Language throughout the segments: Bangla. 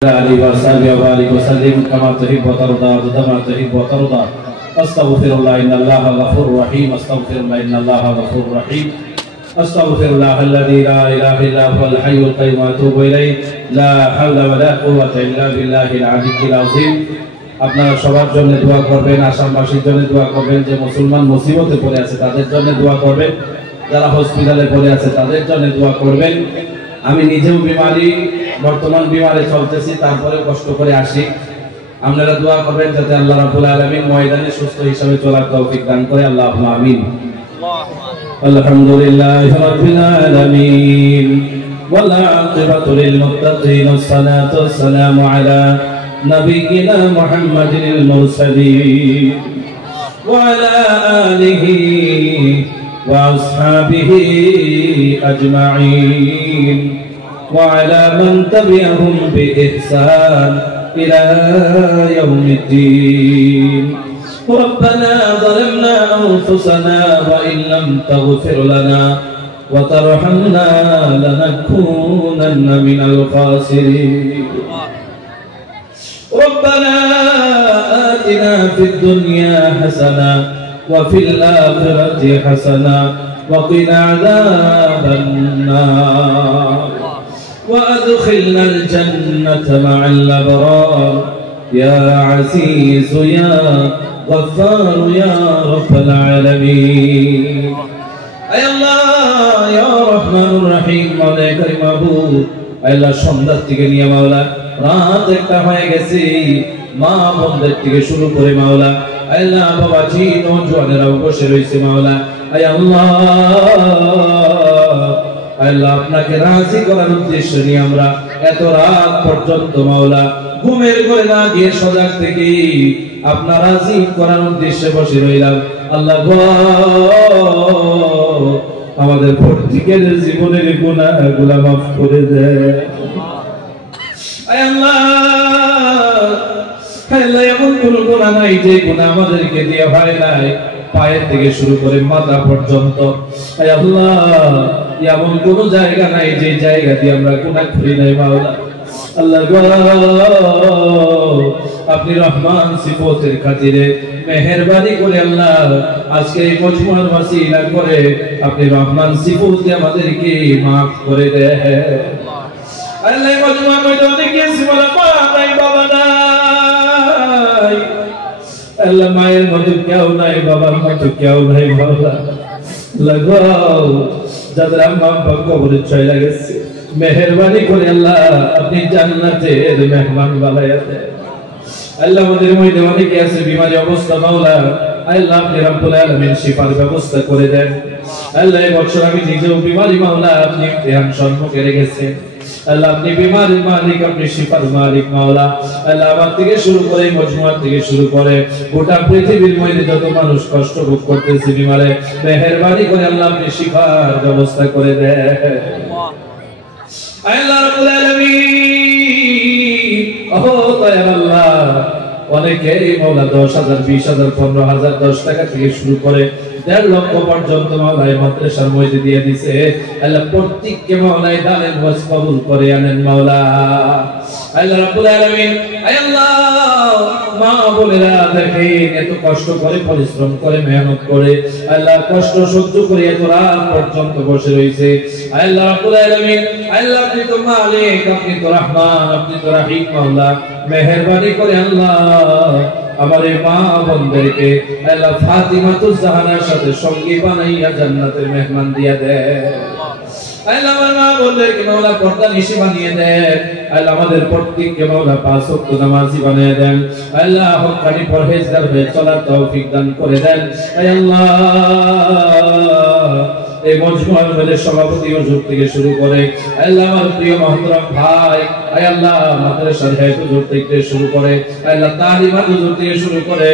عليه وصحبه وبارك وسلم كما تحب وترضى عدد ما تحب وترضى استغفر الله ان الله غفور رحيم استغفر الله ان الله غفور رحيم استغفر الله الذي لا اله الا هو الحي القيوم واتوب اليه لا حول ولا قوه الا بالله العلي العظيم আপনারা সবার জন্য দোয়া করবেন আসামবাসীর জন্য দোয়া করবেন যে মুসলমান মুসিবতে পড়ে আছে তাদের জন্য দোয়া করবেন যারা হসপিটালে পড়ে আছে তাদের জন্য দোয়া করবেন আমি নিজেও বিমারি বর্তমান বিমারে চলতেছি তারপরে কষ্ট করে আসি আপনারা দোয়া করবেন যাতে আল্লাহ রাব্বুল আলামিন ময়দানে সুস্থ হিসেবে চলার তৌফিক দান করে আল্লাহুম্মা আমিন আলহামদুলিল্লাহি রাব্বিল আলামিন ওয়াল আকিবাতু লিল মুত্তাকিন ওয়াসসালাতু ওয়াসসালামু আলা নাবিয়িনা মুহাম্মাদিল মুরসালিন ওয়া আলা আলিহি ওয়া আসহাবিহি আজমাইন وعلى من تبعهم بإحسان إلى يوم الدين ربنا ظلمنا أنفسنا وإن لم تغفر لنا وترحمنا لنكونن من الخاسرين ربنا آتنا في الدنيا حسنة وفي الآخرة حسنة وقنا عذاب النار وأدخلنا الجنة مع الأبرار يا عزيز يا غفار يا رب العالمين أي الله يا رحمن الرحيم مولا كريم أبو أي الله সন্ধ্যা থেকে নিয়ে মাওলা রাত একটা হয়ে গেছে মা বন্ধের থেকে শুরু করে মাওলা আল্লাহ বাবা জি নওজওয়ানেরাও বসে রয়েছে মাওলা আয় আল্লাহ আল্লাহ আপনাকে রাজি করার উদ্দেশ্য নিয়ে আমরা এত রাত পর্যন্ত মাওলা ঘুমের ঘরে না গিয়ে সজাগ থেকে আপনার রাজি করার উদ্দেশ্যে বসে রইলাম আল্লাহ গো আমাদের প্রত্যেকের জীবনের গুনাহগুলো মাফ করে দেন আয় আল্লাহ আল্লাহ এমন কোন গুনাহ নাই যে গুনাহ আমাদেরকে দিয়ে হয় নাই পায়ের থেকে শুরু করে মাথা পর্যন্ত আয় আল্লাহ এমন কোন জায়গা নাই যে জায়গা দিয়ে আমরা গুনাহ করি নাই মাওলা আল্লাহ গো আপনি রহমান সিফতের খাতিরে মেহেরবানি করে আল্লাহ আজকে এই মজমুয়ার ওয়াসিলা করে আপনি রহমান সিফতে আমাদেরকে maaf করে দেন আল্লাহ মজমুয়ার মধ্যে অনেকে সিফলা পাওয়া নাই বাবা নাই আল্লাহ মায়ের মধ্যে কেউ নাই বাবার মধ্যে কেউ নাই মাওলা লাগাও যাদের আম্মা আব্বা কবরে চলে গেছে মেহেরবানি করে আল্লাহ আপনি জান্নাতের মেহমান বানায়া দেন আল্লাহ আমাদের মধ্যে অনেকে আছে বিমারি অবস্থা মাওলা আল্লাহ আপনি রব্বুল আলামিন শিফার ব্যবস্থা করে দেন আল্লাহ এই বছর আমি নিজেও বিমারি মাওলা আপনি ইমতিহান সম্মুখে রেখেছেন আল্লাহ আপনি বিমারির মালিক আপনি শিফার মালিক মাওলা আল্লাহ আমার থেকে শুরু করে মজমুয়া থেকে শুরু করে গোটা পৃথিবীর মধ্যে যত মানুষ কষ্ট ভোগ করতেছে বিমারে মেহেরবানি করে আল্লাহ আপনি শিফার ব্যবস্থা করে দেন আল্লাহ রাব্বুল আলামিন ওহো দয়াল আল্লাহ অনেকেই মাওলা 10,000 20,000 15,000 10 টাকা থেকে শুরু করে 1.5 লক্ষ পর্যন্ত মাওলা এই মাদ্রাসার মধ্যে দিয়ে দিয়েছে আল্লাহ প্রত্যেককে মাওলা দানের ওয়াজ কবুল করে আনেন মাওলা আল্লাহ রাব্বুল আলামিন আয় আল্লাহ মা বলেরা দেখেন এত কষ্ট করে পরিশ্রম করে মেহনত করে আল্লাহ কষ্ট সহ্য করে এত রাত পর্যন্ত বসে রয়েছে আল্লাহ রাব্বুল আলামিন আল্লাহ আপনি তো মালিক আপনি তো রহমান আপনি তো রহিম মাওলা মেহেরবানি করে আল্লাহ আমার এই মা বোনদেরকে আল্লাহ ফাতিমাতুজ জাহরার সাথে সঙ্গী বানাইয়া জান্নাতের মেহমান দিয়া দেন আল্লাহ আমার মা বোনদেরকে মাওলা পর্দা নিশি বানিয়ে দেন আল্লাহ আমাদের প্রত্যেককে মাওলা পাঁচ ওয়াক্ত নামাজি বানিয়ে দেন আল্লাহ হক্কানি পরহেজগার হয়ে চলার তৌফিক দান করে দেন আয় আল্লাহ এই মজমুয়ার মধ্যে সভাপতি হুজুর থেকে শুরু করে আল্লাহ আমার প্রিয় মহতরম ভাই আয় আল্লাহ মাদ্রাসার হেড হুজুর থেকে শুরু করে আল্লাহ তালিমাত হুজুর থেকে শুরু করে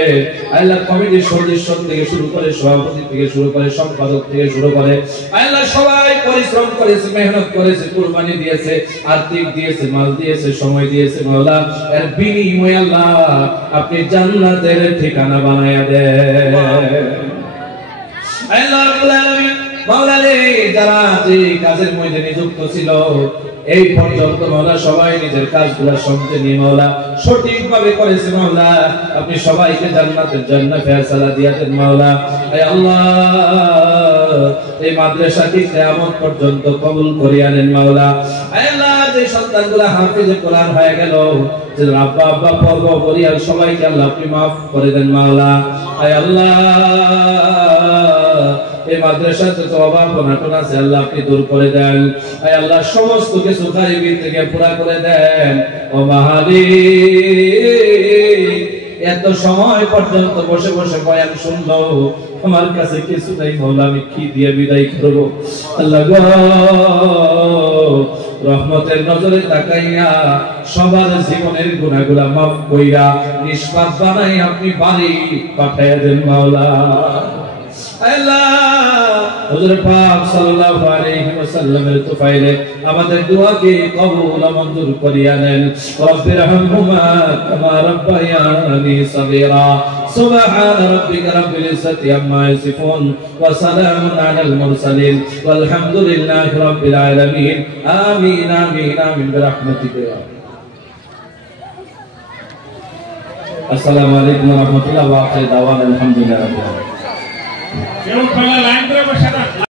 আল্লাহ কমিটির সদস্য থেকে শুরু করে সভাপতি থেকে শুরু করে সম্পাদক থেকে শুরু করে আল্লাহ সবাই পরিশ্রম করেছে মেহনত করেছে কুরবানি দিয়েছে আর্থিক দিয়েছে মাল দিয়েছে সময় দিয়েছে মাওলা এর বিনিময়ে আল্লাহ আপনি জান্নাতের ঠিকানা বানায়া দেন আল্লাহ রাব্বুল আলামিন মাওলা রে যারা যে কাজের মধ্যে নিযুক্ত ছিল এই পর্যন্ত মাওলা সবাই নিজের কাজগুলো সমঝে নিয়ে মাওলা সঠিকভাবে করেছে মাওলা, আপনি সবাইকে জান্নাতের জন্য ফয়সালা দিয়া দেন মাওলা। হে আল্লাহ, এই মাদ্রাসাটি কিয়ামত পর্যন্ত কবুল করিয়া নেন মাওলা। হে আল্লাহ, যে সন্তানগুলো হাফেজে কোরআন হয়ে গেল, যে আব্বা আব্বা পর্ব পরিয়াল সবাইকে আল্লাহ আপনি maaf করে দেন মাওলা। হে আল্লাহ, এই মাদ্রাসাতে তো অভাব অনটন আছে আল্লাহ আপনি দূর করে দেন। হে আল্লাহ, সমস্ত কিছু গরিবি থেকে পুরা করে দেন। ও মালিক, এত সময় পর্যন্ত বসে বসে বয়ান শুনলো, আমার কাছে কিছু নাই মাওলা, আমি কি দিয়ে বিদায় করব? আল্লাহ গো, রহমতের নজরে তাকাইয়া সবার জীবনের গুনাহগুলো maaf কইরা নিষ্পাপ বানাই আপনি বাড়ি পাঠাইয়া দেন মাওলা। আল্লাহ, হুজুর পাক সাল্লাল্লাহু আলাইহি ওয়াসাল্লামের তুফাইলে আমাদের দোয়াকে কবুল মঞ্জুর করিয়া নেন। রব্বিরহামহুমা কামা রাব্বায়ানি সগীরা। সুবহান রাব্বিকা রাব্বিল ইজ্জাতি আম্মা ইয়াসিফুন ওয়া সালামুন আলাল মুরসালিন ওয়ালহামদুলিল্লাহি রাব্বিল আলামিন। আমিন আমিন আমিন বিরহমাতিকা। আসসালামু আলাইকুম ওয়া রাহমাতুল্লাহি ওয়া বারাকাতুহু। আলহামদুলিল্লাহ রাব্বিল আলামিন।